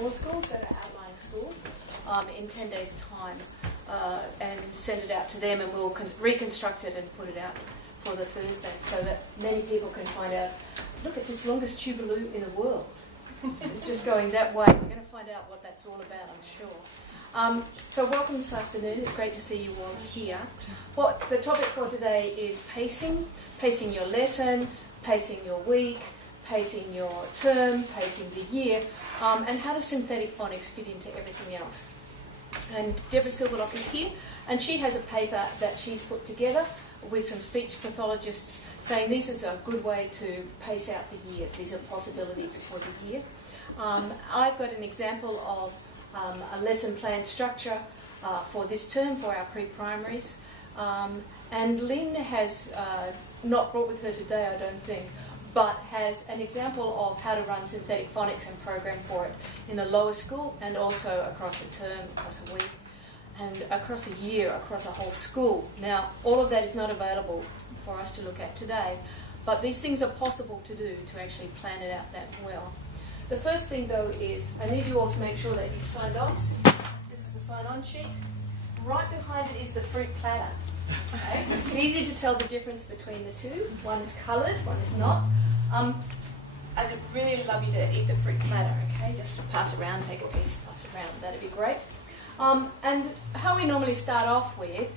More schools that are outlying schools in 10 days' time and send it out to them, and we'll reconstruct it and put it out for the Thursday so that many people can find out, look at this longest tubaloo in the world. It's just going that way. We're going to find out what that's all about, I'm sure. So welcome this afternoon. It's great to see you all here. What the topic for today is pacing your lesson, pacing your week, pacing your term, pacing the year, and how does synthetic phonics fit into everything else. And Deborah Silverlock is here, and she has a paper that she's put together with some speech pathologists saying this is a good way to pace out the year. These are possibilities for the year. I've got an example of a lesson plan structure for this term for our pre-primaries. And Lynn has not brought with her today, I don't think, but has an example of how to run synthetic phonics and program for it in the lower school and also across a term, across a week, and across a year, across a whole school. Now, all of that is not available for us to look at today, but these things are possible to do, to actually plan it out that well. The first thing, though, is I need you all to make sure that you've signed on. This is the sign-on sheet. Right behind it is the fruit platter. Okay? It's easy to tell the difference between the two. One is coloured, one is not. I'd really love you to eat the fruit platter, okay? Just pass around, take a piece, pass around. That'd be great. And how we normally start off with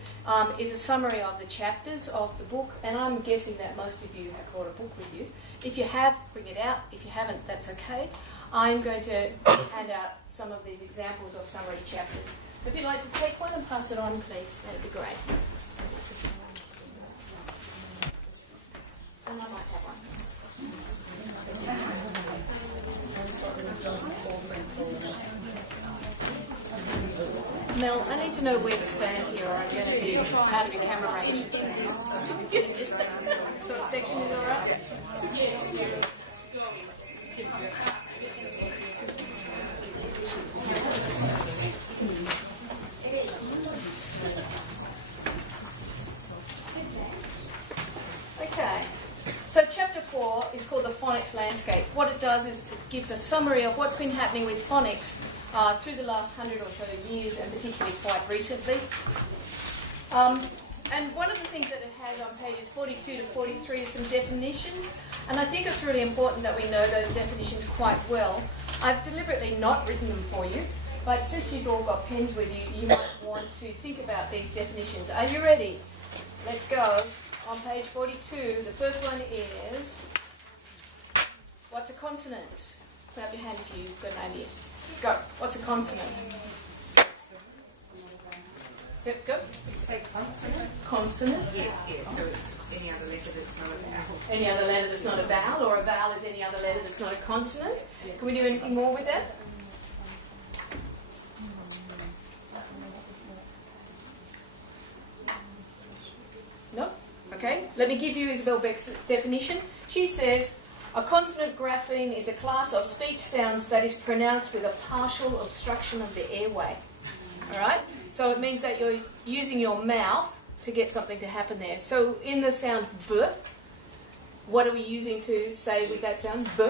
is a summary of the chapters of the book, and I'm guessing that most of you have brought a book with you. If you have, bring it out. If you haven't, that's okay. I'm going to hand out some of these examples of summary chapters. So if you'd like to take one and pass it on, please, that'd be great. And I might have one. Mel, I need to know where to stand here, or I'm going to be out of your camera range. In this sort of section is all right? Yes. Okay. So chapter 4 is called the phonics landscape. What it does is it gives a summary of what's been happening with phonics through the last 100 or so years, and particularly quite recently. And one of the things that it has on pages 42 to 43 is some definitions, and I think it's really important that we know those definitions quite well. I've deliberately not written them for you, but since you've all got pens with you, you might want to think about these definitions. Are you ready? Let's go. On page 42, the first one is, what's a consonant? Clap your hand if you've got an idea. Go. What's a consonant? Go. You say consonant? Consonant? Yes. So it's any other letter that's not a vowel. Any other letter that's not a vowel, or a vowel is any other letter that's not a consonant? Yes. Can we do anything more with that? No? Okay. Let me give you Isabel Beck's definition. She says, a consonant grapheme is a class of speech sounds that is pronounced with a partial obstruction of the airway. All right? So it means that you're using your mouth to get something to happen there. So in the sound B, what are we using to say with that sound? B?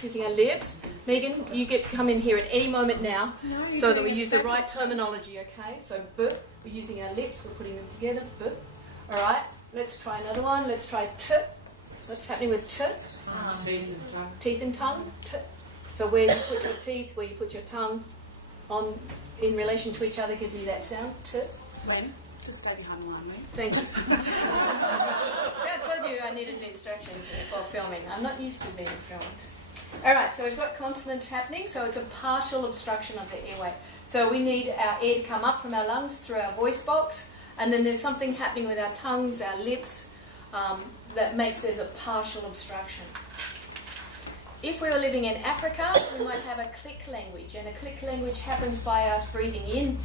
Using our lips. Megan, you get to come in here at any moment now so that we use the right terminology, okay? So B, we're using our lips, we're putting them together, B. All right? Let's try another one. Let's try T. What's happening with T? Teeth and tongue. T. So where you put your teeth, where you put your tongue on in relation to each other gives you that sound. T. Lena, just stay behind the line, mate. Thank you. See, I told you I needed an instruction for filming. I'm not used to being filmed. All right, so we've got consonants happening, so it's a partial obstruction of the airway. So we need our air to come up from our lungs through our voice box, and then there's something happening with our tongues, our lips, that makes there's a partial obstruction. If we were living in Africa, we might have a click language, and a click language happens by us breathing in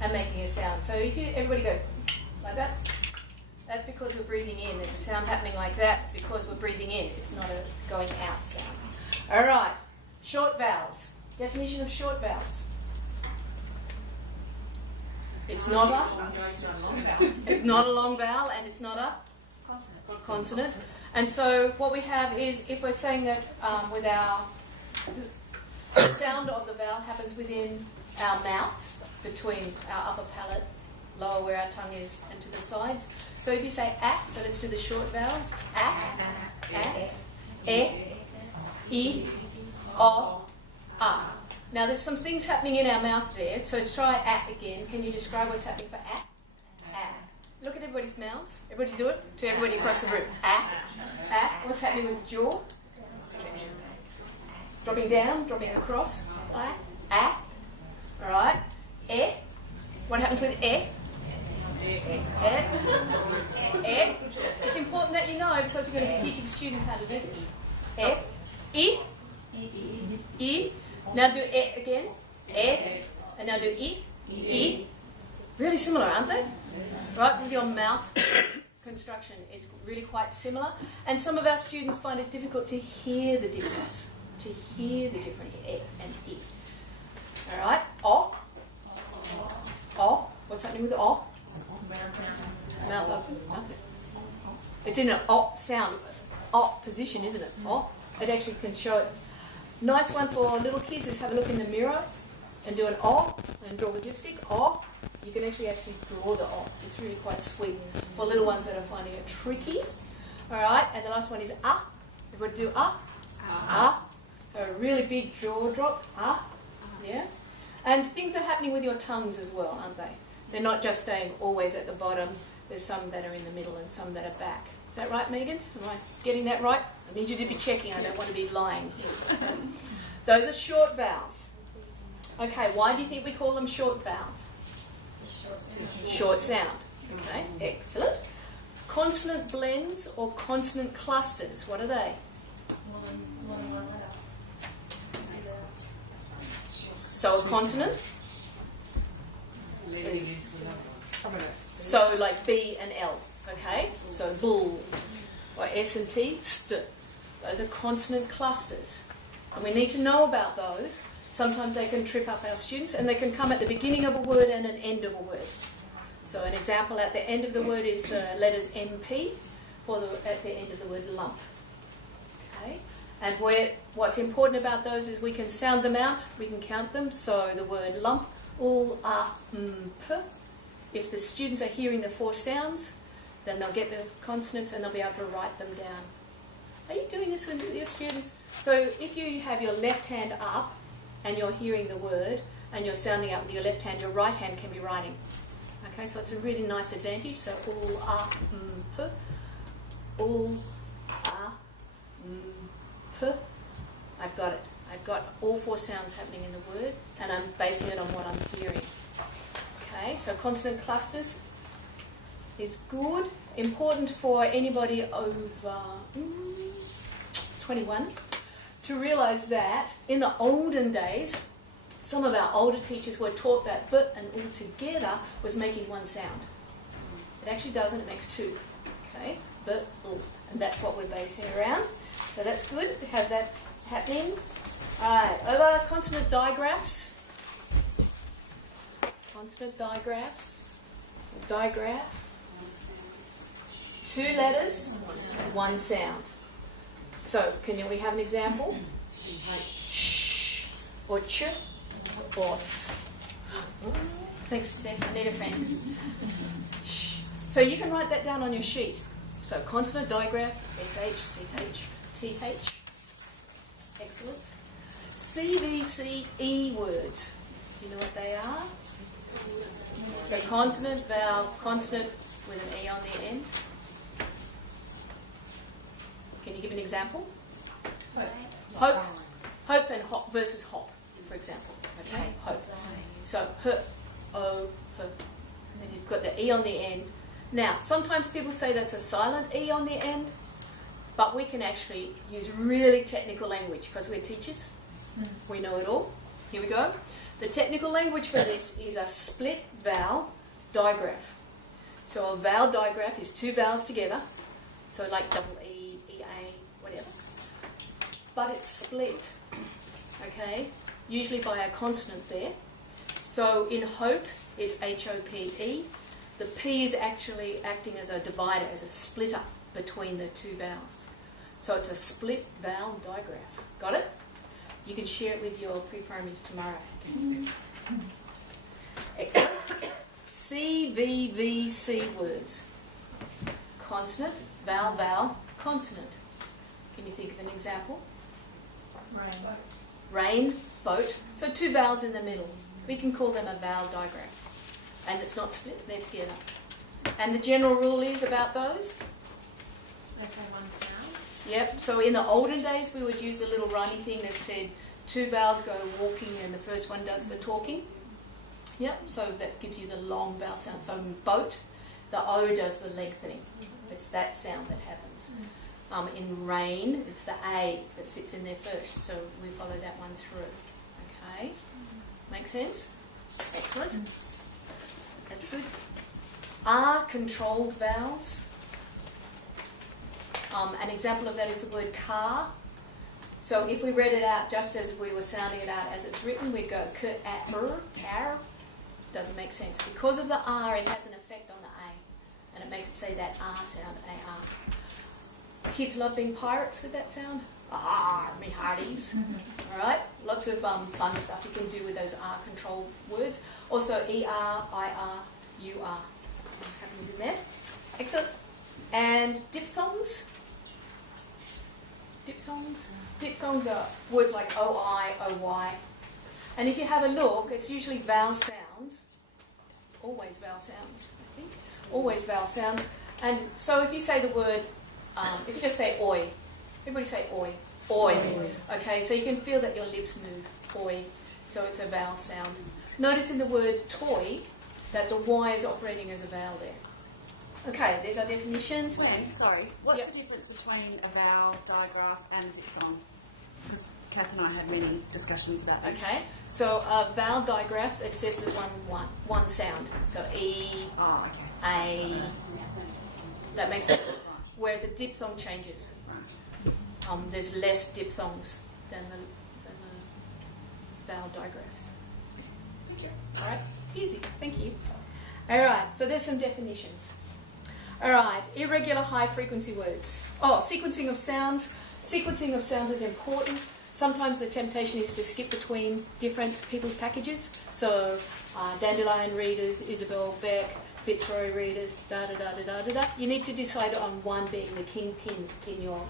and making a sound. So if everybody go like that, that's because we're breathing in. There's a sound happening like that because we're breathing in. It's not a going out sound. All right, short vowels. Definition of short vowels. It's not a long vowel, and it's not a consonant. And so what we have is, if we're saying that with our The sound of the vowel happens within our mouth, between our upper palate, lower where our tongue is, and to the sides. So if you say a, so let's do the short vowels. A, e, o, a. Now there's some things happening in our mouth there, so try a again. Can you describe what's happening for a? A. Look at everybody's mouths. Everybody do it? To everybody across the room. A. What's happening with the jaw? Dropping down, dropping across. A. Alright. E. What happens with e? E. It's important that you know because you're going to be teaching students how to do this. E. E. Now do e again. E. And now do e. E. Really similar, aren't they? Right, with your mouth construction, it's really quite similar. And some of our students find it difficult to hear the difference. E and e. All right, o. O. What's happening with the o? Mouth open. Nothing. It's in an o sound, o position, isn't it? O. It actually can show it. Nice one for little kids is have a look in the mirror and do an o and draw with dipstick. O. You can actually draw the O. It's really quite sweet for little ones that are finding it tricky. All right, and the last one is A. Everybody do A. A. So a really big jaw drop. A. Yeah. And things are happening with your tongues as well, aren't they? They're not just staying always at the bottom. There's some that are in the middle and some that are back. Is that right, Megan? Am I getting that right? I need you to be checking. I don't want to be lying here. Okay. Those are short vowels. Okay, why do you think we call them short vowels? Short sound. Okay, excellent. Consonant blends or consonant clusters, what are they? So a consonant? So like B and L, okay? So bull, or S and T, st. Those are consonant clusters. And we need to know about those. Sometimes they can trip up our students and they can come at the beginning of a word and an end of a word. So an example at the end of the word is the letters MP at the end of the word lump. Okay? And what's important about those is we can sound them out, we can count them. So the word lump, ul, a, p. If the students are hearing the 4 sounds, then they'll get the consonants and they'll be able to write them down. Are you doing this with your students? So if you have your left hand up, and you're hearing the word, and you're sounding out with your left hand, your right hand can be writing. Okay, so it's a really nice advantage. So, ul, a, p, ul, a, p. I've got it. I've got all 4 sounds happening in the word, and I'm basing it on what I'm hearing. Okay, so consonant clusters is good. Important for anybody over 21. To realise that in the olden days, some of our older teachers were taught that b and ul together was making 1 sound. It actually doesn't, it makes 2. Okay, b, ul. And that's what we're basing around. So that's good to have that happening. Alright, over consonant digraphs. Consonant digraphs. Digraph. 2 letters, 1 sound. So, we have an example? Sh, or ch, or thanks, Steph. I need a friend. Sh. So you can write that down on your sheet. So consonant digraph, SH, CH, TH. Excellent. CVCE words. Do you know what they are? So consonant, vowel, consonant with an E on the end. Can you give an example? Hope. Hope and hop versus hop, for example. Okay, hope. So h, o, h. And then you've got the E on the end. Now, sometimes people say that's a silent E on the end, but we can actually use really technical language because we're teachers. We know it all. Here we go. The technical language for this is a split vowel digraph. So a vowel digraph is 2 vowels together. So like double E, EA, whatever. But it's split, okay, usually by a consonant there. So in hope, it's H-O-P-E. The P is actually acting as a divider, as a splitter between the 2 vowels. So it's a split vowel digraph. Got it? You can share it with your pre-primaries tomorrow. Excellent. CVVC words. Consonant, vowel, vowel, consonant. Can you think of an example? Rain, boat. So 2 vowels in the middle. We can call them a vowel digraph. And it's not split, they're together. And the general rule is about those? They say one sound. Yep, so in the olden days we would use the little rhymy thing that said 2 vowels go walking and the first one does the talking. Yep, so that gives you the long vowel sound. So in boat, the O does the lengthening. It's that sound that happens. In rain, it's the A that sits in there first, so we follow that one through. Okay, make sense? Excellent. That's good. R controlled vowels. An example of that is the word car. So if we read it out just as we were sounding it out as it's written, we'd go k-a-r, car. Doesn't make sense. Because of the R, it has an effect on the A, and it makes it say that R sound, A-R. Kids love being pirates with that sound. Ah, me hearties. All right, lots of fun stuff you can do with those R control words. Also, E-R, I-R, U-R happens in there. Excellent. And diphthongs. Diphthongs. Diphthongs are words like O-I, O-Y. And if you have a look, it's usually vowel sounds. Always vowel sounds, I think. Always vowel sounds. And so if you say the word, if you just say oi, everybody say oi. Oi. Okay, so you can feel that your lips move. Oi. So it's a vowel sound. Notice in the word toy that the Y is operating as a vowel there. Okay, there's our definitions. Wait, sorry. What's Yep. the difference between a vowel, digraph, and diphthong? Because Kath and I had many discussions about that. Okay, so a vowel digraph, it says there's one sound. So E, Oh, okay. A. That makes sense. Whereas a diphthong changes. There's less diphthongs than the vowel digraphs. All right, easy. Thank you. All right, so there's some definitions. All right, irregular high-frequency words. Oh, sequencing of sounds. Sequencing of sounds is important. Sometimes the temptation is to skip between different people's packages. So, Dandelion readers, Isabel Beck, Fitzroy readers, da-da-da-da-da-da-da. You need to decide on one being the kingpin in your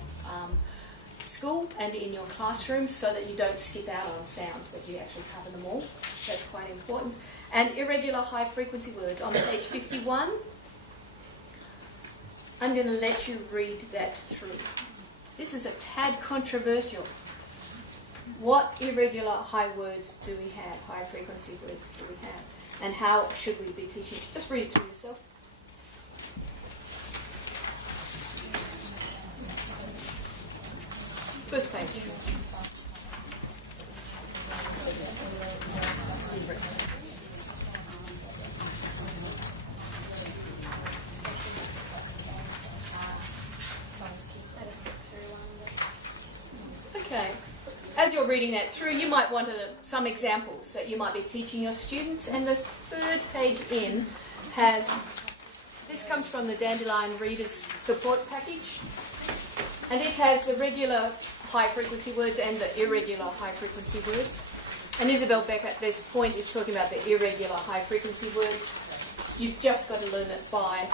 school and in your classrooms so that you don't skip out on sounds, that you actually cover them all. That's quite important. And irregular high-frequency words on page 51. I'm going to let you read that through. This is a tad controversial. What irregular high words do we have? High frequency words do we have? And how should we be teaching? Just read it through yourself. First page. Okay. As you're reading that through, you might want some examples that you might be teaching your students. And the third page in has, this comes from the Dandelion Readers Support Package. And it has the regular high-frequency words and the irregular high-frequency words. And Isabel Beck at this point is talking about the irregular high-frequency words. You've just got to learn it by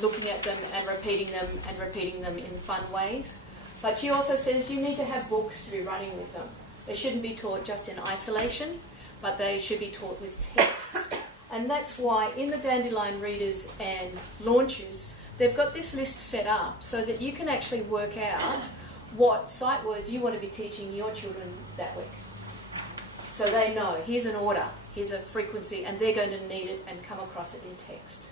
looking at them and repeating them in fun ways. But she also says you need to have books to be running with them. They shouldn't be taught just in isolation, but they should be taught with texts. And that's why in the Dandelion Readers and Launches, they've got this list set up so that you can actually work out what sight words you want to be teaching your children that week. So they know, here's an order, here's a frequency, and they're going to need it and come across it in text.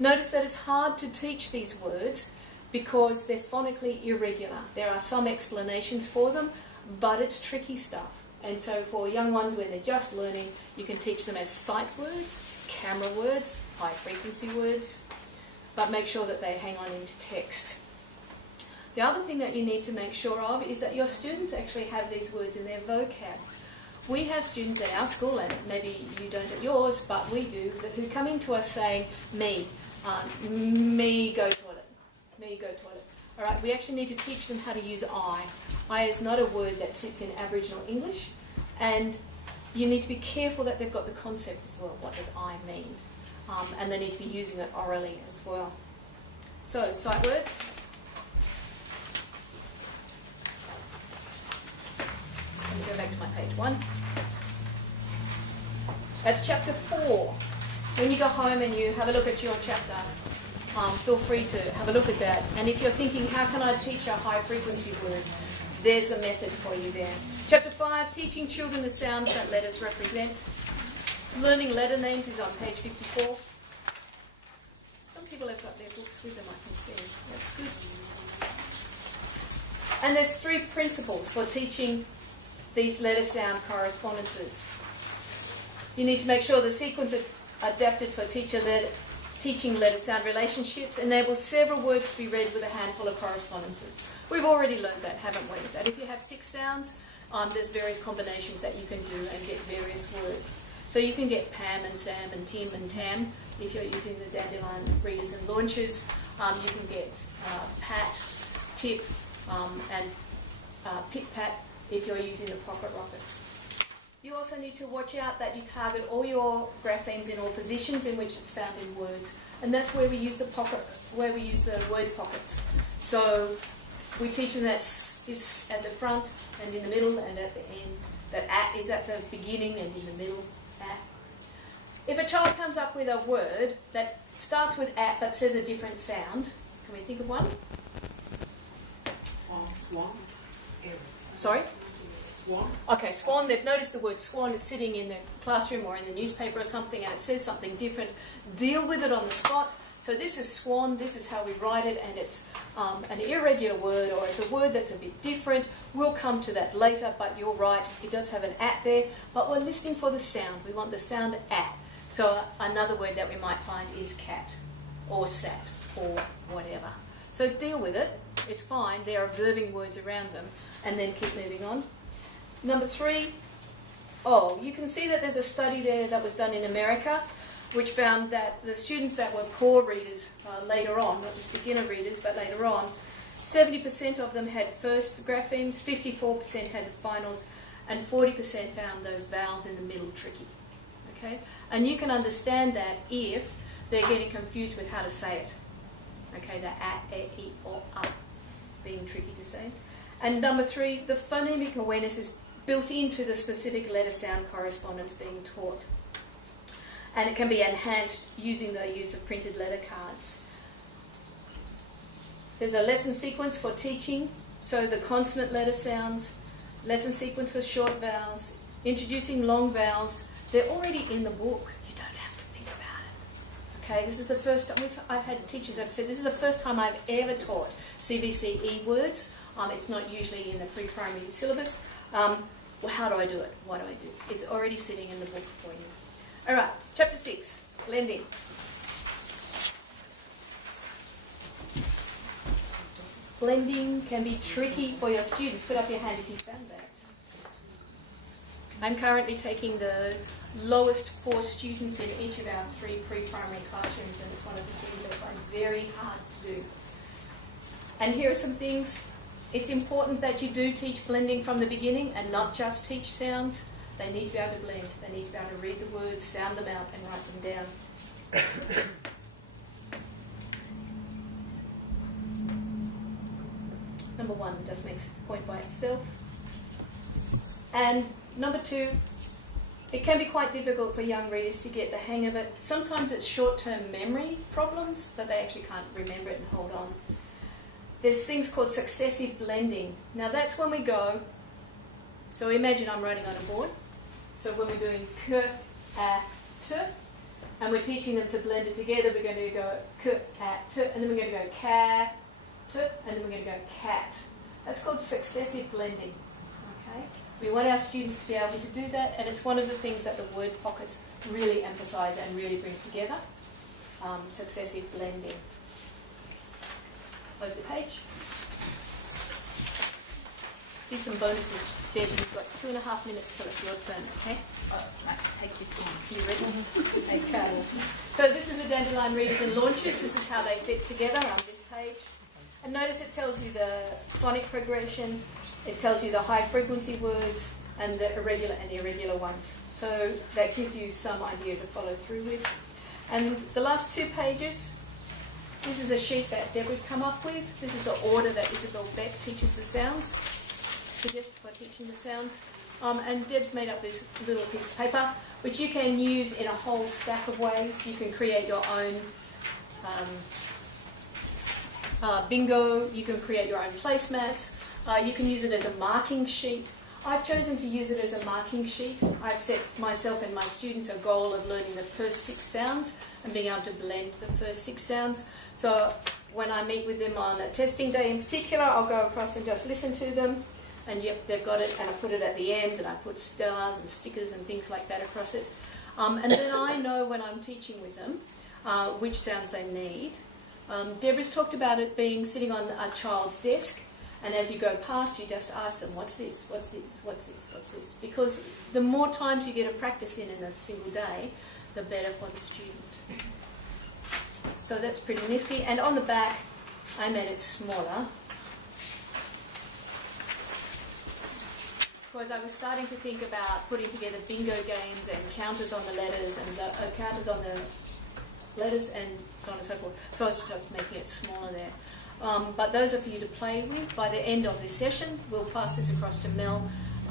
Notice that it's hard to teach these words because they're phonically irregular. There are some explanations for them, but it's tricky stuff. And so for young ones where they're just learning, you can teach them as sight words, camera words, high frequency words, but make sure that they hang on into text. The other thing that you need to make sure of is that your students actually have these words in their vocab. We have students at our school, and maybe you don't at yours, but we do, who come into us saying, me go toilet, me go toilet. All right, we actually need to teach them how to use I. I is not a word that sits in Aboriginal English, and you need to be careful that they've got the concept as well. What does I mean? And they need to be using it orally as well. So, sight words. Let me go back to my page 1. That's chapter 4. When you go home and you have a look at your chapter, feel free to have a look at that. And if you're thinking, how can I teach a high frequency word? There's a method for you there. Chapter 5, teaching children the sounds that letters represent. Learning letter names is on page 54. Some people have got their books with them, I can see. That's good. And there's 3 principles for teaching these letter sound correspondences. You need to make sure the sequence is adapted for teaching letter sound relationships enables several words to be read with a handful of correspondences. We've already learned that, haven't we? That if you have 6 sounds, there's various combinations that you can do and get various words. So you can get Pam and Sam and Tim and Tam if you're using the Dandelion readers and launchers. You can get Pat, Tip, and Pit Pat if you're using the Pocket Rockets. You also need to watch out that you target all your graphemes in all positions in which it's found in words, and that's where we use the word pockets. So we teach them that s is at the front and in the middle and at the end. That at is at the beginning and in the middle. At. If a child comes up with a word that starts with at but says a different sound, can we think of one? Swan. Sorry? Swan. Okay, swan. They've noticed the word swan. It's sitting in the classroom or in the newspaper or something, and it says something different. Deal with it on the spot. So this is swan. This is how we write it, and it's an irregular word, or it's a word that's a bit different. We'll come to that later, but you're right. It does have an at there, but we're listening for the sound. We want the sound at. So another word that we might find is cat, or sat, or whatever. So deal with it. It's fine. They're observing words around them, and then keep moving on. Number 3, you can see that there's a study there that was done in America which found that the students that were poor readers later on, not just beginner readers, but later on, 70% of them had first graphemes, 54% had finals, and 40% found those vowels in the middle tricky. Okay? And you can understand that if they're getting confused with how to say it. Okay, the e, or being tricky to say. And number 3, the phonemic awareness is built into the specific letter sound correspondence being taught. And it can be enhanced using the use of printed letter cards. There's a lesson sequence for teaching, so the consonant letter sounds, lesson sequence for short vowels, introducing long vowels. They're already in the book. You don't have to think about it. Okay, this is the first time I've had teachers have said, this is the first time I've ever taught CVCE words. It's not usually in the pre-primary syllabus. Well, how do I do it? What do I do? It's already sitting in the book for you. All right, chapter 6, blending. Blending can be tricky for your students. Put up your hand if you found that. I'm currently taking the lowest 4 students in each of our 3 pre-primary classrooms, and it's one of the things that I find very hard to do. And here are some things. It's important that you do teach blending from the beginning and not just teach sounds. They need to be able to blend. They need to be able to read the words, sound them out, and write them down. Number 1 just makes a point by itself. And number 2, it can be quite difficult for young readers to get the hang of it. Sometimes it's short-term memory problems, that they actually can't remember it and hold on. There's things called successive blending. Now that's when we go, so imagine I'm writing on a board. So when we're doing k, a, t, and we're teaching them to blend it together, we're going to go k, a, t, and then we're going to go ka, t, and then we're going to go cat. That's called successive blending. Okay? We want our students to be able to do that, and it's one of the things that the word pockets really emphasise and really bring together. Successive blending. Over the page. Here's some bonuses. Deb, you've got 2.5 minutes till it's your turn, okay? Right, take your time. You ready? Okay. So this is the Dandelion Readers and Launches. This is how they fit together on this page. And notice it tells you the phonic progression, it tells you the high frequency words and the irregular and irregular ones. So that gives you some idea to follow through with. And the last 2 pages, this is a sheet that Deborah's come up with. This is the order that Isabel Beck teaches the sounds, suggests for teaching the sounds. And Deb's made up this little piece of paper, which you can use in a whole stack of ways. You can create your own bingo, you can create your own placemats, you can use it as a marking sheet. I've chosen to use it as a marking sheet. I've set myself and my students a goal of learning the first 6 sounds and being able to blend the first 6 sounds. So when I meet with them on a testing day in particular, I'll go across and just listen to them, and yep, they've got it, and I put it at the end, and I put stars and stickers and things like that across it. And then I know when I'm teaching with them which sounds they need. Deborah's talked about it being sitting on a child's desk, and as you go past, you just ask them, what's this, what's this, what's this, what's this? Because the more times you get a practice in a single day, the better for the student. So that's pretty nifty. And on the back, I made it smaller, because I was starting to think about putting together bingo games and counters on the letters and counters on the letters and so on and so forth. So I was just making it smaller there. But those are for you to play with. By the end of this session, we'll pass this across to Mel,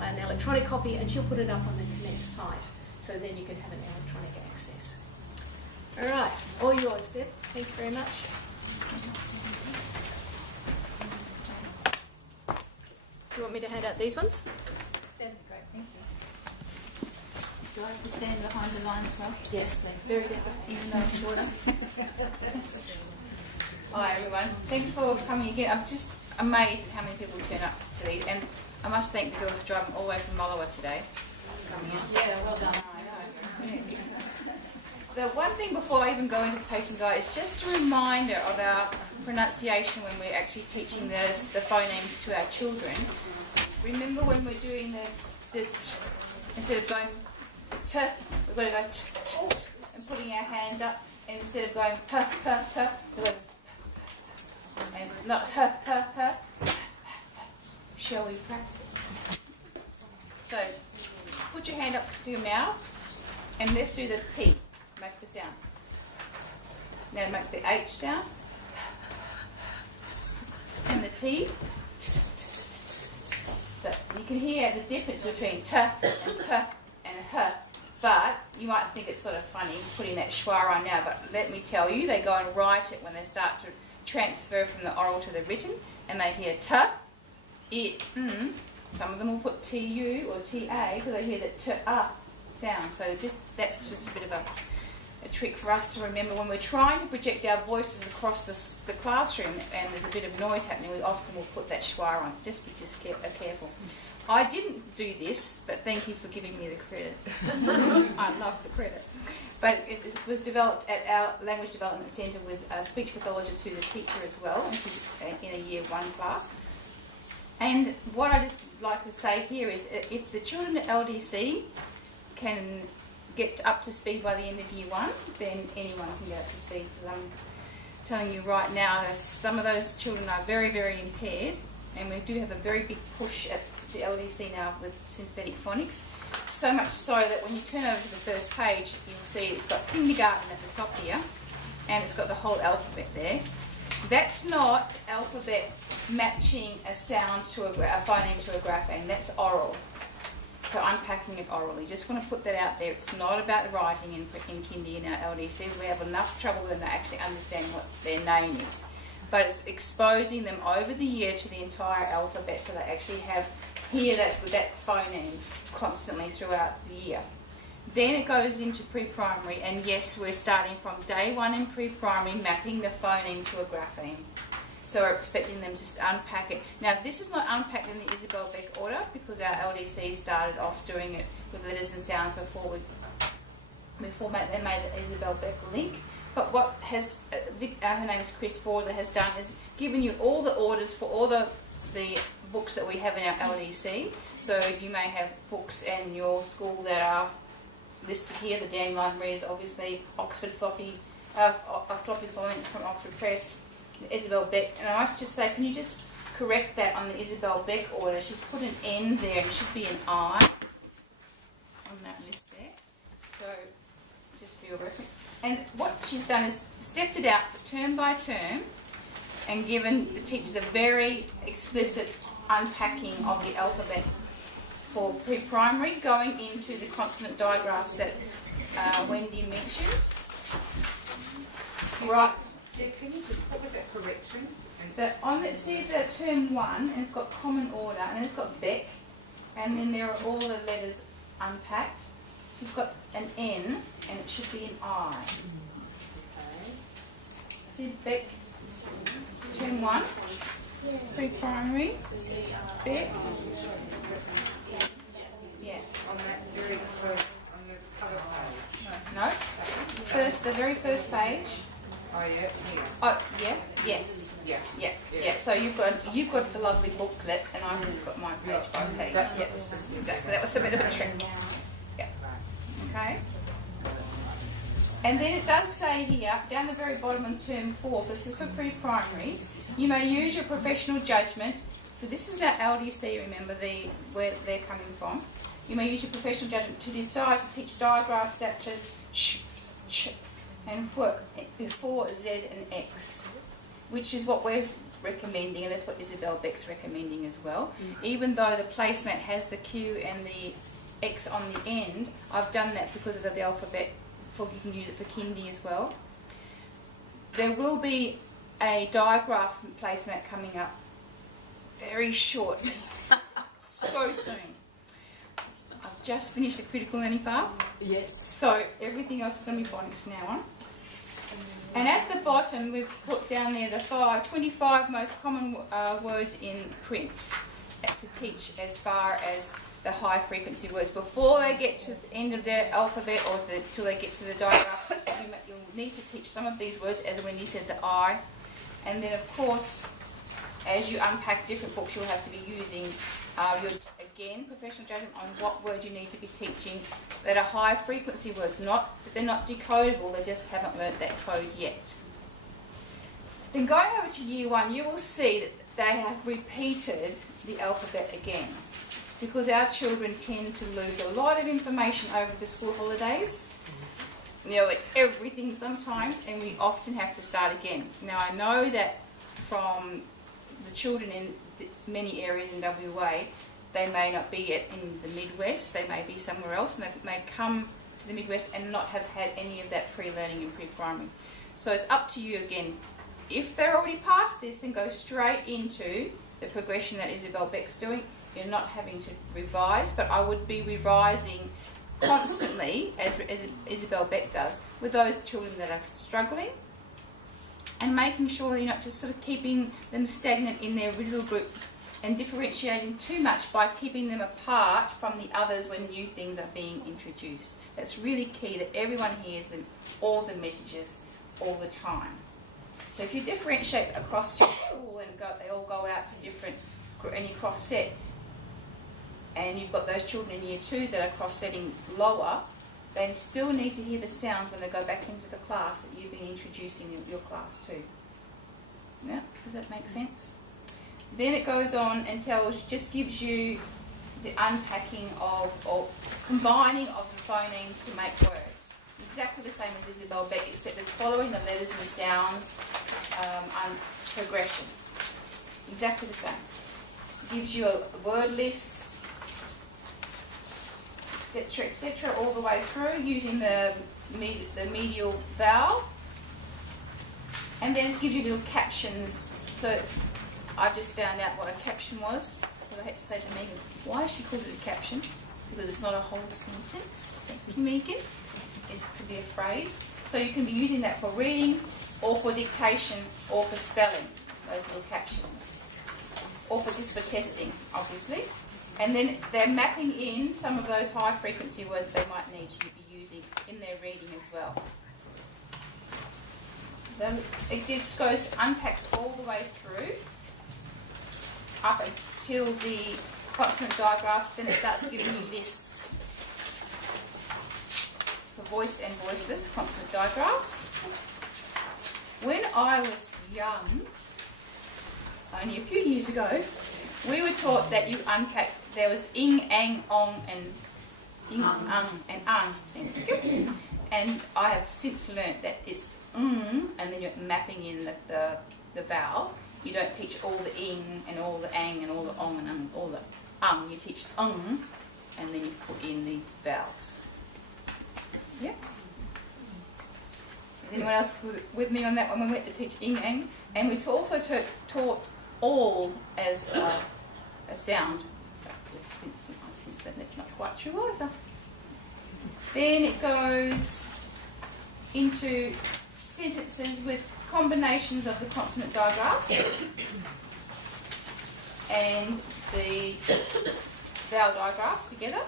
an electronic copy, and she'll put it up on the Connect site. So then you can have an electronic access. All right, all yours, Deb. Thanks very much. Do you want me to hand out these ones? Stand great, thank you. Do I have to stand behind the line as well? Yes, please. Very good. Even though it's shorter. Hi everyone, thanks for coming again. I'm just amazed at how many people turn up to these, and I must thank the girls driving all the way from Mullowa today. Coming in. Yeah, well done. Yeah, the one thing before I even go into the patient guide is just a reminder of our pronunciation when we're actually teaching the phonemes to our children. Remember when we're doing the t, instead of going t, we've got to go t, t, t, and putting our hands up, and instead of going p, p, p, we're going and not h, h, h. Shall we practice? So put your hand up to your mouth and let's do the P. Make the sound. Now make the H sound. And the T. So you can hear the difference between T and P and H. But you might think it's sort of funny putting that schwa on now, but let me tell you, they go and write it when they start to transfer from the oral to the written, and they hear T, I, Some of them will put TU or TA because they hear the T-A sound. So that's just a bit of a trick for us to remember when we're trying to project our voices across the classroom and there's a bit of noise happening, we often will put that schwa on. Just be careful. I didn't do this, but thank you for giving me the credit. I love the credit. But it was developed at our Language Development Centre with a speech pathologist who's a teacher as well, and she's in a Year 1 class. And what I just like to say here is if the children at LDC can get up to speed by the end of Year 1, then anyone can get up to speed. Because I'm telling you right now, some of those children are very, very impaired, and we do have a very big push at the LDC now with synthetic phonics. So much so that when you turn over to the first page, you'll see it's got kindergarten at the top here, and it's got the whole alphabet there. That's not alphabet matching a sound to a phoneme to a grapheme. That's oral. So unpacking it orally. Just want to put that out there. It's not about writing in kindy in our LDC. We have enough trouble with them to actually understand what their name is. But it's exposing them over the year to the entire alphabet so they actually hear that phoneme constantly throughout the year. Then it goes into pre-primary, and yes, we're starting from day 1 in pre-primary, mapping the phoneme to a grapheme. So we're expecting them to unpack it. Now, this is not unpacked in the Isabel Beck order because our LDC started off doing it with letters and sounds before they made an Isabel Beck link. But what her name is Chris Forza, has done is given you all the orders for all the books that we have in our LDC. So you may have books in your school that are listed here, the Dandelion Readers, obviously, Oxford Floppy Phonics from Oxford Press, Isabel Beck, and I must just say, can you just correct that on the Isabel Beck order? She's put an N there, and it should be an I on that list there. So, just for your reference. And what she's done is stepped it out term by term and given the teachers a very explicit unpacking of the alphabet for pre-primary, going into the consonant digraphs that Wendy mentioned. Right. Can you just, what was that correction? See the term 1, and it's got common order, and then it's got Beck, and then there are all the letters unpacked. She's got an N, and it should be an I. See Beck, term 1, pre-primary, Beck. Yeah. On that very first, on the cover page. No. The very first page. Oh, yeah, yeah. Oh, yeah, yes. Yeah. Yeah. So you've got the lovely booklet, and I've just got mine page by page. That's Yes, exactly. That was a bit of a trick. Yeah. Okay. And then it does say here, down the very bottom on term 4, this is for pre-primary, you may use your professional judgment. So this is that LDC, remember, where they're coming from. You may use your professional judgment to decide to teach digraphs such as sh, and before Z and X, which is what we're recommending, and that's what Isabel Beck's recommending as well. Even though the placemat has the Q and the X on the end, I've done that because of the alphabet. You can use it for kindy as well. There will be a digraph placemat coming up very shortly, so soon. I've just finished the critical learning file. Yes. So everything else is going to be phonics from now on. And at the bottom, we've put down there the 25 most common words in print to teach as far as the high frequency words. Before they get to the end of their alphabet or till they get to the digraph, you'll need to teach some of these words, as Wendy said, the I. And then, of course, as you unpack different books, you'll have to be using your, again, professional judgment on what words you need to be teaching that are high frequency words. Not that they're not decodable, they just haven't learnt that code yet. Then going over to year 1, you will see that they have repeated the alphabet again, because our children tend to lose a lot of information over the school holidays. Everything sometimes, and we often have to start again. Now, I know that from the children in many areas in WA, they may not be in the Midwest, they may be somewhere else, and they may come to the Midwest and not have had any of that pre-learning in pre-primary. So it's up to you again. If they're already past this, then go straight into the progression that Isabel Beck's doing. You're not having to revise, but I would be revising constantly, as Isabel Beck does, with those children that are struggling, and making sure that you're not just sort of keeping them stagnant in their little group and differentiating too much by keeping them apart from the others when new things are being introduced. That's really key, that everyone hears them, all the messages all the time. So if you differentiate across your school and they all go out to different, and you cross-set, and you've got those children in year 2 that are cross-setting lower, they still need to hear the sounds when they go back into the class that you've been introducing in your class too. Yeah, does that make sense? Then it goes on and just gives you the unpacking of, or combining of the phonemes to make words. Exactly the same as Isabel Beck, except it's following the letters and sounds progression. Exactly the same. It gives you word lists, etc., all the way through using the medial vowel, and then it gives you little captions. So I just found out what a caption was, because I had to say to Megan, why she called it a caption? Because it's not a whole sentence. Thank you, Megan. It could be a phrase. So you can be using that for reading, or for dictation, or for spelling, those little captions, or just for testing, obviously. And then they're mapping in some of those high frequency words they might need to be using in their reading as well. Then it just unpacks all the way through up until the consonant digraphs. Then it starts giving you lists for voiced and voiceless consonant digraphs. When I was young, only a few years ago, we were taught that you unpack, there was ing, ang, ong, and ing, and thank you. And I have since learnt that it's and then you're mapping in the vowel. You don't teach all the ing and all the ang and all the ong and all the you teach and then you put in the vowels. Yeah? Is anyone else with me on that one? We went to teach ing, ang, and we also taught all as a sound. Since then, that's not quite true either. Then it goes into sentences with combinations of the consonant digraphs and the vowel digraphs together.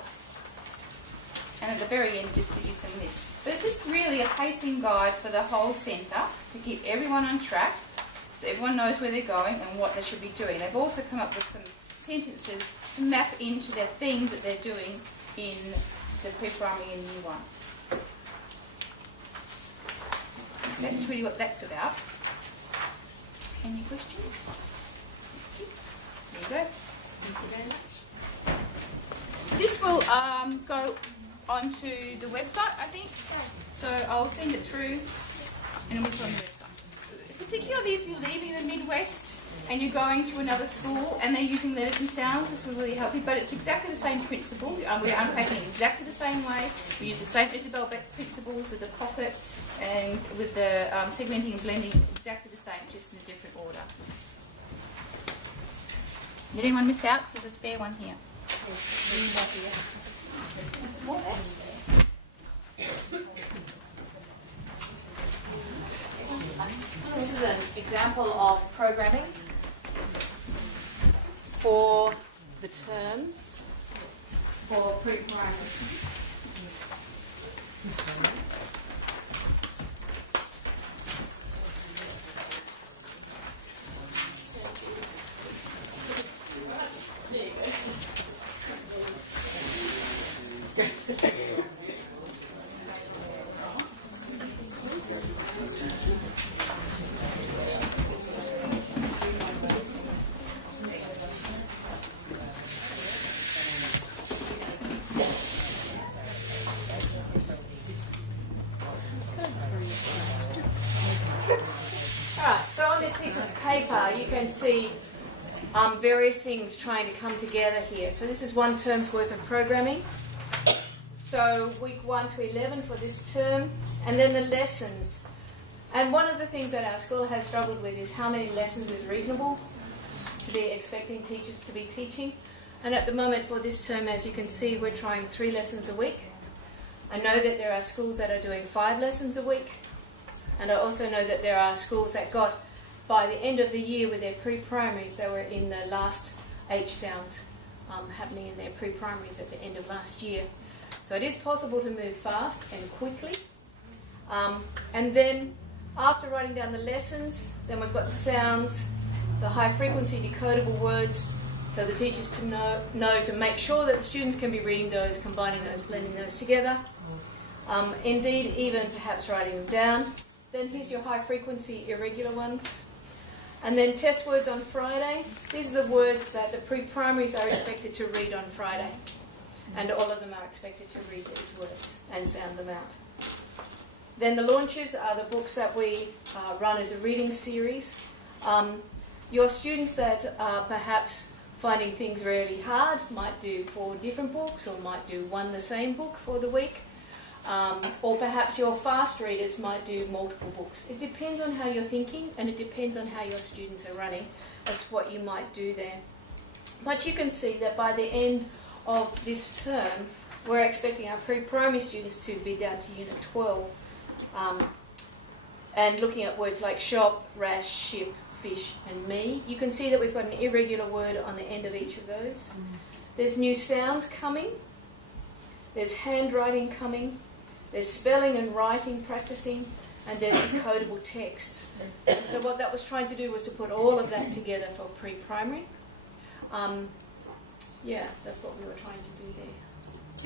And at the very end, just gives you some lists. But it's just really a pacing guide for the whole centre to keep everyone on track, so everyone knows where they're going and what they should be doing. They've also come up with some sentences to map into their themes that they're doing in the pre-primary and year 1. That's really what that's about. Any questions? There you go. Thank you very much. This will go onto the website, I think. So I'll send it through and we'll put it on the website. Particularly if you're leaving the Midwest and you're going to another school and they're using letters and sounds, this will really help you. But it's exactly the same principle. We're unpacking exactly the same way. We use the same Isabel Beck principles with the pocket and with the segmenting and blending, exactly the same, just in a different order. Did anyone miss out? There's a spare one here. This is an example of programming for the term for pre-primary. Alright, so on this piece of paper you can see various things trying to come together here. So this is one term's worth of programming. So week 1 to 11 for this term, and then the lessons. And one of the things that our school has struggled with is how many lessons is reasonable to be expecting teachers to be teaching. And at the moment for this term, as you can see, we're trying 3 lessons a week. I know that there are schools that are doing 5 lessons a week. And I also know that there are schools that got, by the end of the year with their pre-primaries, they were in the last H sounds happening in their pre-primaries at the end of last year. So it is possible to move fast and quickly. And then after writing down the lessons, then we've got the sounds, the high frequency decodable words, so the teachers to know to make sure that the students can be reading those, combining those, blending those together. Indeed, even perhaps writing them down. Then here's your high frequency irregular ones. And then test words on Friday. These are the words that the pre-primaries are expected to read on Friday. And all of them are expected to read these words and sound them out. Then the launches are the books that we run as a reading series. Your students that are perhaps finding things really hard might do 4 different books, or might do one the same book for the week. Or perhaps your fast readers might do multiple books. It depends on how you're thinking, and it depends on how your students are running as to what you might do there. But you can see that by the end of this term, we're expecting our pre-primary students to be down to Unit 12. And looking at words like shop, rash, ship, fish and me, you can see that we've got an irregular word on the end of each of those. There's new sounds coming. There's handwriting coming. There's spelling and writing practicing. And there's decodable texts. And so what that was trying to do was to put all of that together for pre-primary. Yeah, that's what we were trying to do there.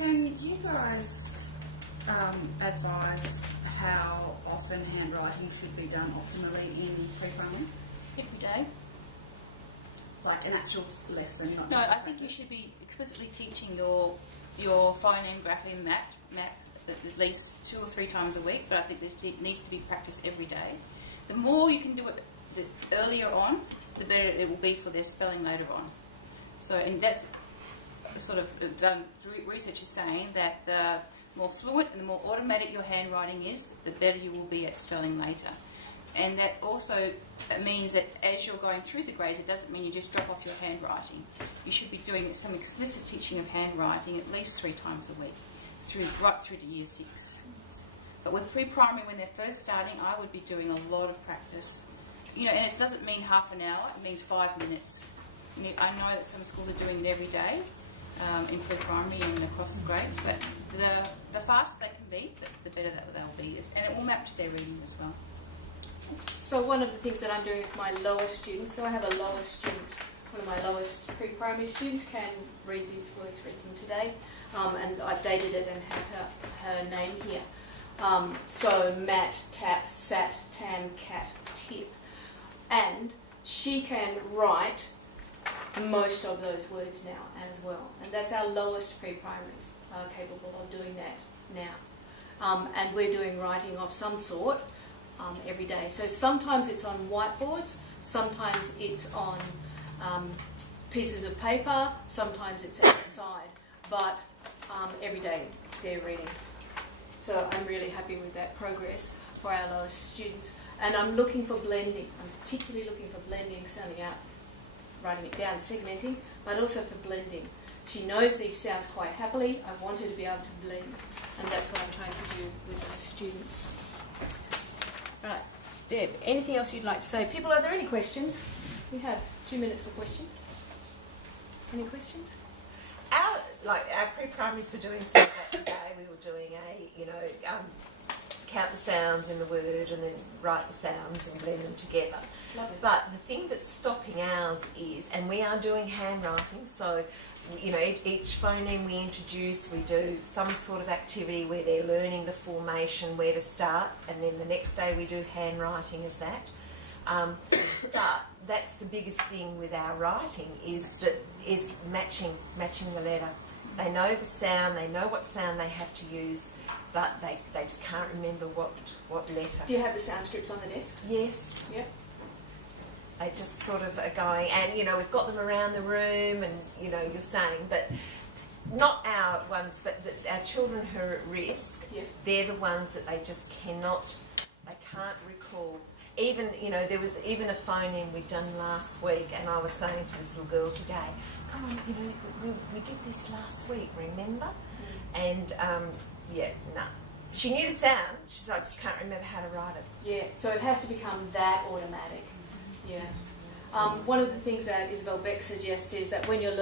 Can you guys advise how often handwriting should be done optimally in pre-primary? Every day. Like an actual lesson, not No, just I think you should be explicitly teaching your phoneme, grapheme, map at least 2 or 3 times a week, but I think it needs to be practiced every day. The more you can do it the earlier on, the better it will be for their spelling later on. So, and that's sort of done, research is saying that the more fluent and the more automatic your handwriting is, the better you will be at spelling later. And that also means that as you're going through the grades, it doesn't mean you just drop off your handwriting. You should be doing some explicit teaching of handwriting at least 3 times a week, right through to year 6. But with pre-primary, when they're first starting, I would be doing a lot of practice. You know, and it doesn't mean half an hour, it means 5 minutes. I know that some schools are doing it every day in pre-primary and across the grades, but the faster they can be, the better that they'll be. And it will map to their reading as well. So one of the things that I'm doing with my lowest students, so I have a lowest student, one of my lowest pre-primary students can read these words written today, and I've dated it and have her name here. So Matt, Tap, Sat, Tam, Cat, Tip. And she can write most of those words now as well. And that's our lowest pre-primaries are capable of doing that now. And we're doing writing of some sort every day. So sometimes it's on whiteboards, sometimes it's on pieces of paper, sometimes it's outside, but every day they're reading. So I'm really happy with that progress for our lowest students. And I'm looking for blending. I'm particularly looking for blending, sounding out, writing it down, segmenting, but also for blending. She knows these sounds quite happily. I want her to be able to blend, and that's what I'm trying to do with my students. Right, Deb, anything else you'd like to say? People, are there any questions? We have 2 minutes for questions. Any questions? Our pre-primaries were doing something like today. We were doing count the sounds in the word and then write the sounds and blend them together. Lovely. But the thing that's stopping ours is, and we are doing handwriting, so each phoneme we introduce, we do some sort of activity where they're learning the formation, where to start, and then the next day we do handwriting of that. But that's the biggest thing with our writing is matching the letter. They know the sound, they know what sound they have to use, but they just can't remember what letter. Do you have the sound strips on the desks? Yes. Yep. They just sort of are going, and we've got them around the room, and you're saying, but not our ones, but our children who are at risk. Yes. They're the ones that they just cannot, they can't recall. Even, there was even a phoneme we'd done last week, and I was saying to this little girl today, come on, we did this last week, remember? And, no. She knew the sound, she's like, I just can't remember how to write it. Yeah, so it has to become that automatic. Yeah. One of the things that Isabel Beck suggests is that when you're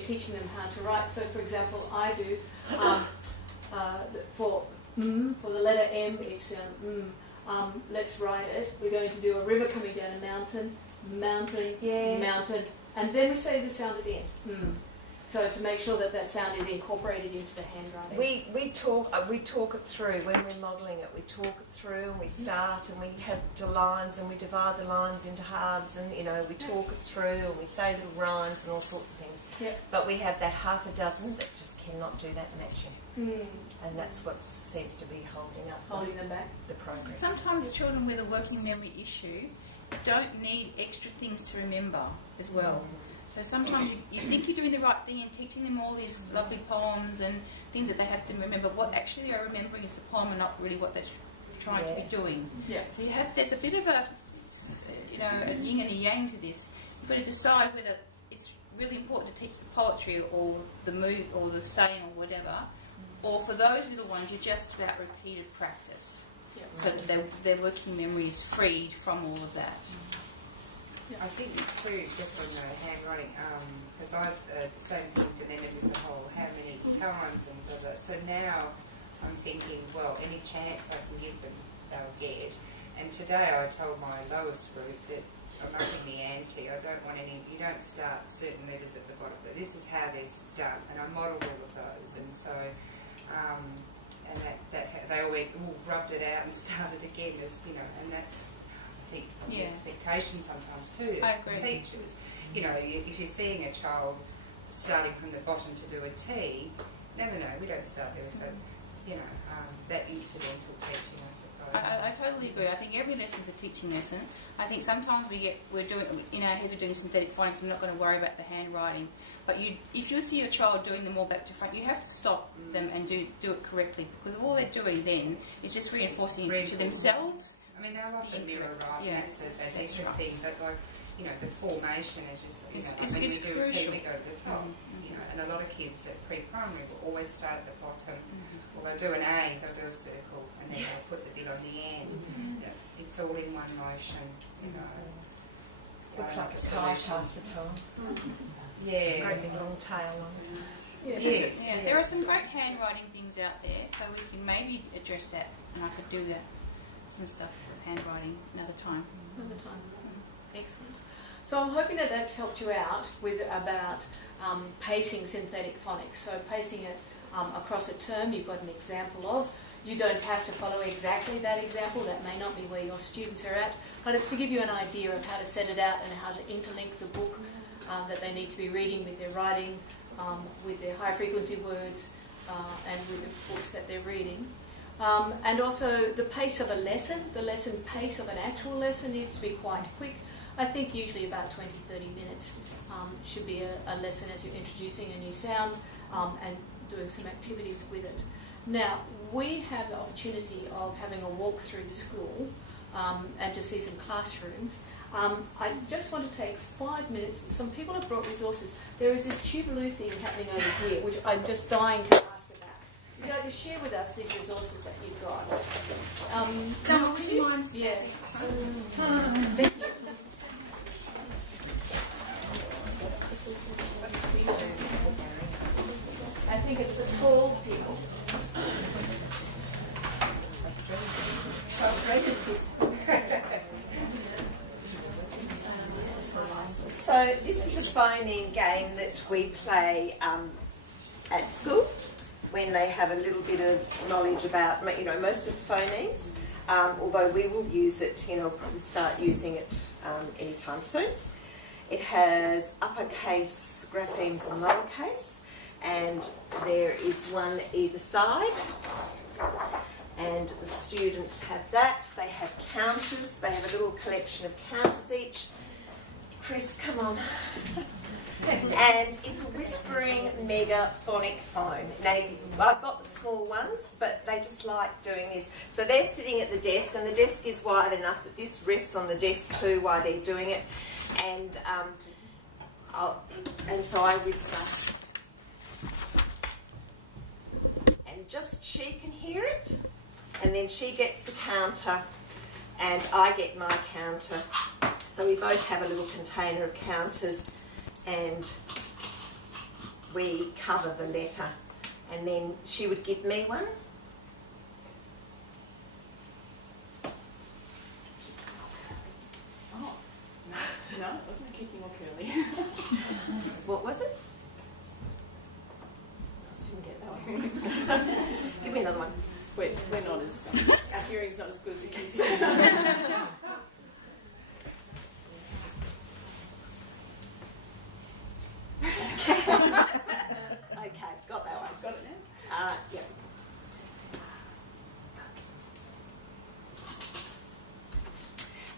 teaching them how to write, so for example, I do, for the letter M, it's let's write it. We're going to do a river coming down a mountain, mountain, and then we say the sound at the end. So to make sure that sound is incorporated into the handwriting. We talk it through when we're modelling it. We talk it through and we start and we have the lines and we divide the lines into halves and we talk it through and we say little rhymes and all sorts of things. Yep. But we have that half a dozen that just cannot do that matching. And that's what seems to be holding them back. the progress. Sometimes children with a working memory issue don't need extra things to remember as well. So sometimes you think you're doing the right thing and teaching them all these lovely poems and things that they have to remember. What actually they are remembering is the poem and not really what they're trying to be doing. Yeah. So there's a bit of a yin and a yang to this. You've got to decide whether it's really important to teach the poetry or the mood or the saying or whatever, or for those little ones you're just about repeated practice. Yep. So that their working memory is freed from all of that. I think it's very different handwriting, because I've same thing dilemma with the whole how many times and blah, blah. So now I'm thinking, well, any chance I can give them, they'll get. And today I told my lowest group that I'm upping the ante. I don't want you don't start certain letters at the bottom, but this is how they're done. And I modelled all of those. And so, and that they all went, rubbed it out and started again, as you know, and that's, I think, the expectation sometimes too I as agree. teachers. You know, if you're seeing a child starting from the bottom to do a T, no, we don't start there. So, you know, that incidental teaching, I suppose. I totally agree. I think every lesson's a teaching lesson. I think sometimes we're doing, in our head we're doing synthetic phonics, we're not going to worry about the handwriting. But if you see your child doing them all back to front, you have to stop them and do it correctly, because all they're doing then is just reinforcing it to themselves. I mean, they'll often mirror right, that's a different thing, but like, you know, the formation is just, you know, when we do a T, we go to the top, you know, and a lot of kids at pre-primary will always start at the bottom, or they'll do an A, they'll do a circle, and then they'll put the bit on the end. You know, it's all in one motion, you know. Looks like a kite half the time. Yeah. Great big long tail on it. Yes. Yeah, there are some great handwriting things out there, so we can maybe address that, and I could do that, some stuff with handwriting another time. Another time. Excellent. So I'm hoping that that's helped you out with about pacing synthetic phonics. So pacing it across a term, you've got an example of. You don't have to follow exactly that example. That may not be where your students are at, but it's to give you an idea of how to set it out and how to interlink the book that they need to be reading with their writing, with their high frequency words, and with the books that they're reading. And also the pace of a lesson, the lesson pace of an actual lesson needs to be quite quick. I think usually about 20-30 minutes should be a lesson as you're introducing a new sound and doing some activities with it. Now, we have the opportunity of having a walk through the school and to see some classrooms. I just want to take 5 minutes. Some people have brought resources. There is this Tuvalu thing happening over here, which I'm just dying to ask about. Would you like to share with us these resources that you've got? Don't would you mind? Yeah. Thank you. I think it's the tall people. So this is a phone-in game that we play at school when they have a little bit of knowledge about, you know, most of the phonemes. Although we will use it, you know, probably start using it anytime soon. It has uppercase graphemes and lowercase, and there is one either side. And the students have that. They have counters. They have a little collection of counters each. Chris, come on. And it's a whispering megaphonic phone. Now, I've got the small ones, but they just like doing this. So they're sitting at the desk, and the desk is wide enough that this rests on the desk too while they're doing it. And so I whisper. And just she can hear it. And then she gets the counter and I get my counter. So we both have a little container of counters and we cover the letter. And then she would give me one. Oh, no, it wasn't a kicking or curly. What was it? Didn't get that one. Give me another one. We're not as, our hearing's not as good as the kids. Okay, got that one. Got it now? Yep.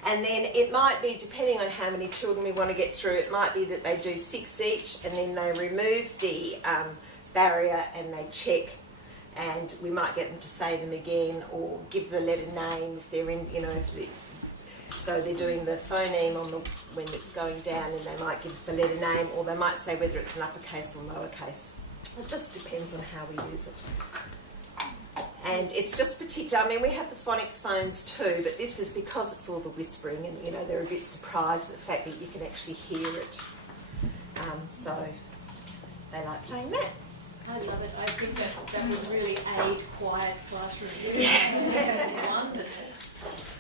And then it might be, depending on how many children we want to get through, it might be that they do 6 each and then they remove the barrier and they check, and we might get them to say them again or give the letter name if they're in, you know, so they're doing the phoneme on the, when it's going down, and they might give us the letter name, or they might say whether it's an uppercase or lowercase. It just depends on how we use it. And it's just particular, I mean, we have the phonics phones too, but this is because it's all the whispering, and, you know, they're a bit surprised at the fact that you can actually hear it. So they like playing that. I love it. I think that would really aid quiet classrooms.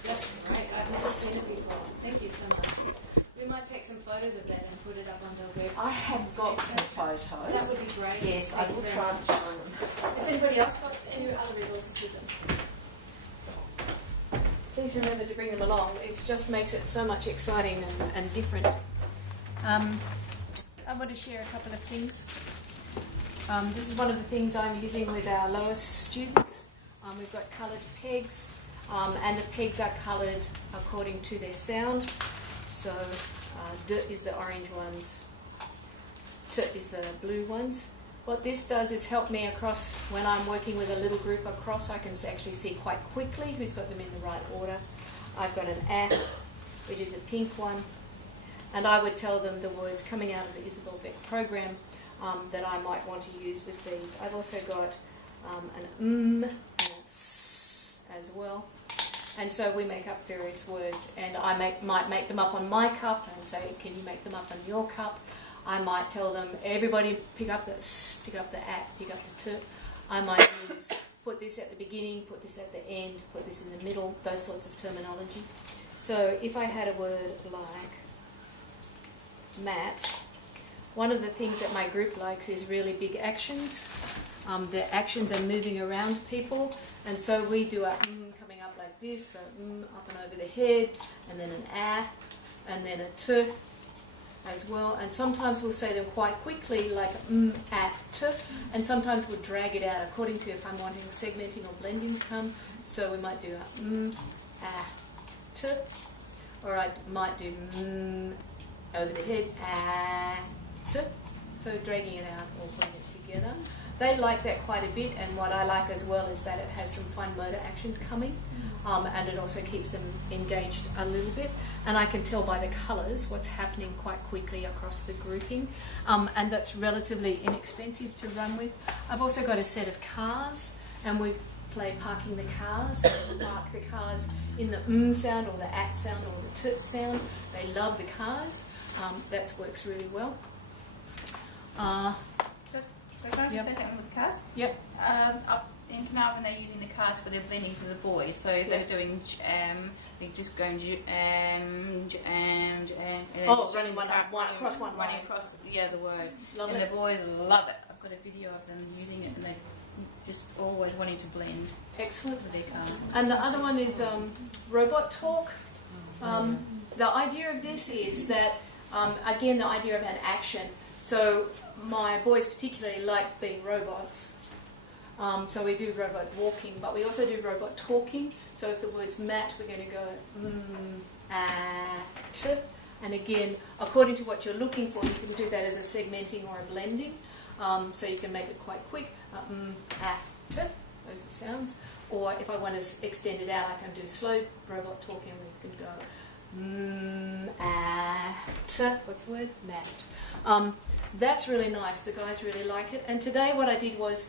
That's great. I've never seen it before. Thank you so much. We might take some photos of that and put it up on the web. I have got some photos. That would be great. Yes, I will try and show them. Has anybody else got any other resources with them? please remember to bring them along. It just makes it so much exciting and different. I want to share a couple of things. This is one of the things I'm using with our lowest students. We've got coloured pegs, and the pegs are coloured according to their sound. So D is the orange ones, T is the blue ones. What this does is help me across, when I'm working with a little group across, I can actually see quite quickly who's got them in the right order. I've got an A, which is a pink one, and I would tell them the words coming out of the Isabel Beck program that I might want to use with these. I've also got an and a S as well. And so we make up various words, and I might make them up on my cup and say, can you make them up on your cup? I might tell them, everybody pick up the S, pick up the A, pick up the T. I might use, put this at the beginning, put this at the end, put this in the middle, those sorts of terminology. So if I had a word like mat, one of the things that my group likes is really big actions. The actions are moving around people, and so we do a coming up like this, so up and over the head, and then an A, and then a T as well. And sometimes we'll say them quite quickly, like A, T, and sometimes we'll drag it out according to if I'm wanting segmenting or blending to come. So we might do a A, T, or I might do over the head, A, T. So dragging it out or putting it together. They like that quite a bit, and what I like as well is that it has some fun motor actions coming, and it also keeps them engaged a little bit. And I can tell by the colours what's happening quite quickly across the grouping, and that's relatively inexpensive to run with. I've also got a set of cars, and we play parking the cars. We park the cars in the sound or the at sound or the t sound. They love the cars. That works really well. So can I just say something with the cars? Yep. Up in Carnarvon, they're using the cars for their blending for the boys. So they're doing, they're just going running one across one line. Running across the word. Love and it. the boys love it. I've got a video of them using it, and they just always wanting to blend Excellent. with their car. And the other one is robot talk. The idea of this is that, again, the idea of an action. So my boys particularly like being robots. So we do robot walking, but we also do robot talking. So if the word's mat, we're going to go at. And again, according to what you're looking for, you can do that as a segmenting or a blending. So you can make it quite quick. At. Those are the sounds. Or if I want to extend it out, I can do slow robot talking. We can go at. What's the word? Mat. That's really nice. The guys really like it. And today what I did was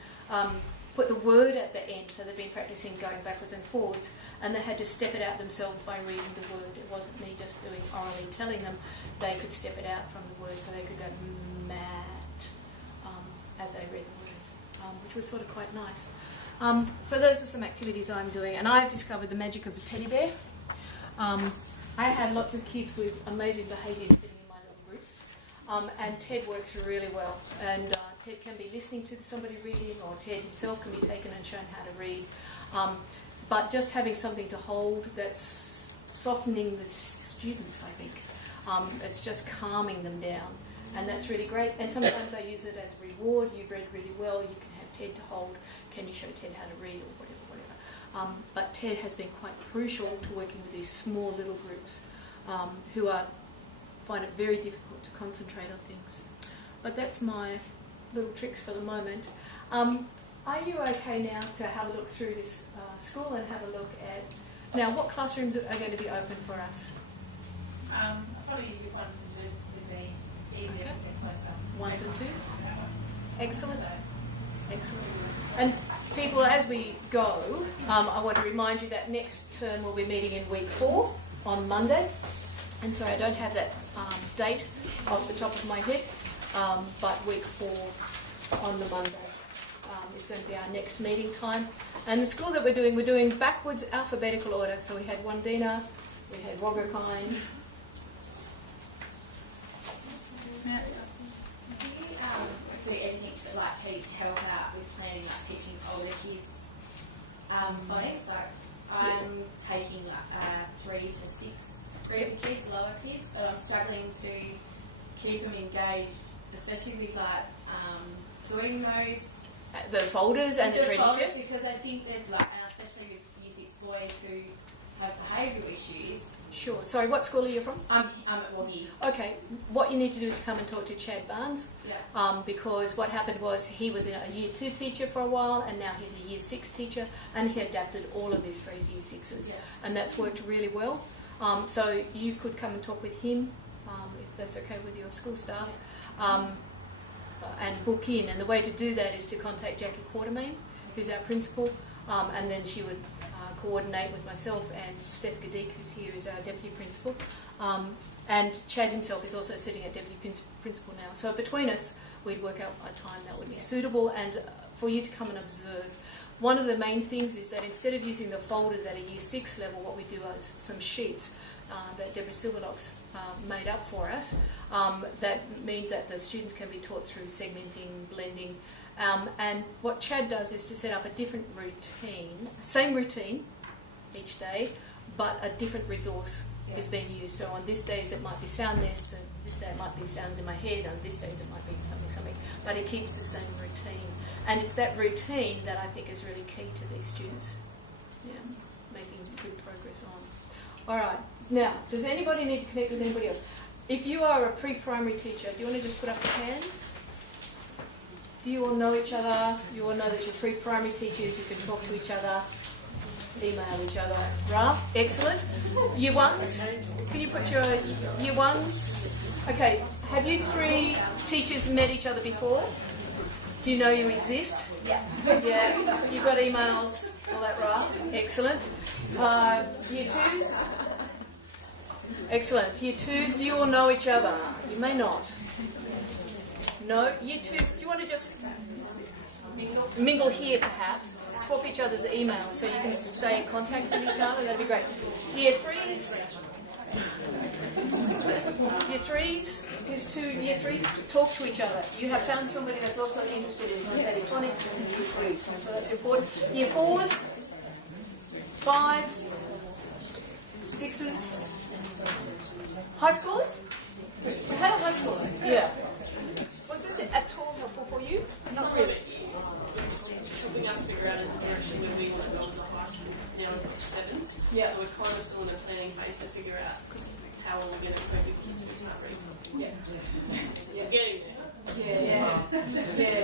put the word at the end. So they've been practicing going backwards and forwards, and they had to step it out themselves by reading the word. It wasn't me just doing orally telling them. They could step it out from the word, so they could go mat as they read the word, which was sort of quite nice. So those are some activities I'm doing, and I've discovered the magic of a teddy bear. I have lots of kids with amazing behaviour sitting in my little groups. And TED works really well, and TED can be listening to somebody reading, or TED himself can be taken and shown how to read. But just having something to hold that's softening the students, I think. It's just calming them down, and that's really great. And sometimes I use it as a reward. You've read really well, you can have TED to hold. Can you show TED how to read, or whatever. But TED has been quite crucial to working with these small little groups who find it very difficult to concentrate on things. But that's my little tricks for the moment. Are you okay now to have a look through this school and have a look at... Now, what classrooms are going to be open for us? Probably 1 and 2 would be easier because they're closer. 1s and 2s? Excellent. Excellent. And people, as we go, I want to remind you that next term we'll be meeting in week 4 on Monday. And so I don't have that date off the top of my head, but week 4 on the Monday is going to be our next meeting time. And the school that we're doing backwards alphabetical order. So we had Wandina, we had Wogokine. Yeah. Do you do anything to help out with planning, like teaching older kids phonics, like I'm taking 3 to 6 group of kids, lower kids, but I'm struggling to keep them engaged, especially with doing those The folders and the treasure folders, chest? because I think that especially with Year 6 boys who have behavioural issues. Sure. Sorry, what school are you from? I'm at Wongi. Okay, what you need to do is come and talk to Chad Barnes, Yeah. because what happened was he was a Year 2 teacher for a while, and now he's a Year 6 teacher, and he adapted all of this for his Year 6s, Yeah. and that's worked really well. So you could come and talk with him, if that's okay with your school staff, and book in. And the way to do that is to contact Jackie Quartermain, who's our principal, and then she would coordinate with myself and Steph Gadik, who's here, is our deputy principal. And Chad himself is also sitting at deputy principal now. So between us, we'd work out a time that would be suitable and for you to come and observe. One of the main things is that instead of using the folders at a Year 6 level, what we do is some sheets that Deborah Silverlock's made up for us. That means that the students can be taught through segmenting, blending, and what Chad does is to set up a different routine, same routine each day, but a different resource is being used. So on this days it might be sound nest, and this day it might be sounds in my head, and this days it might be something, but it keeps the same routine. And it's that routine that I think is really key to these students, making good progress on. All right, now, does anybody need to connect with anybody else? If you are a pre-primary teacher, do you want to just put up your hand? Do you all know each other? You all know that you're pre-primary teachers, you can talk to each other, email each other. Right, excellent. Year 1s, can you put your Year 1s? Okay, have you 3 teachers met each other before? Do you know you exist? Yeah. Yeah, you've got emails, all that, right? Excellent. Year 2s? Excellent. Year 2s, do you all know each other? You may not. No? Year 2s, do you want to just mingle here perhaps? Swap each other's emails so you can stay in contact with each other, that'd be great. Year 3s? Year 3s? Here's 2 Year 3s, talk to each other. You have found somebody that's also interested in synthetic phonics and Year 3s, so that's important. Year 4s? 5s? 6s? High schoolers? How high schooler? Yeah. Was this at all helpful for you? Not really. Helping us figure out as a direction when we want to go to the high school now in 7th. Yeah. So we're kind of still in a planning phase to figure out how are we going to cope with kids who can't read. Yeah. We're getting there. Yeah. Yeah.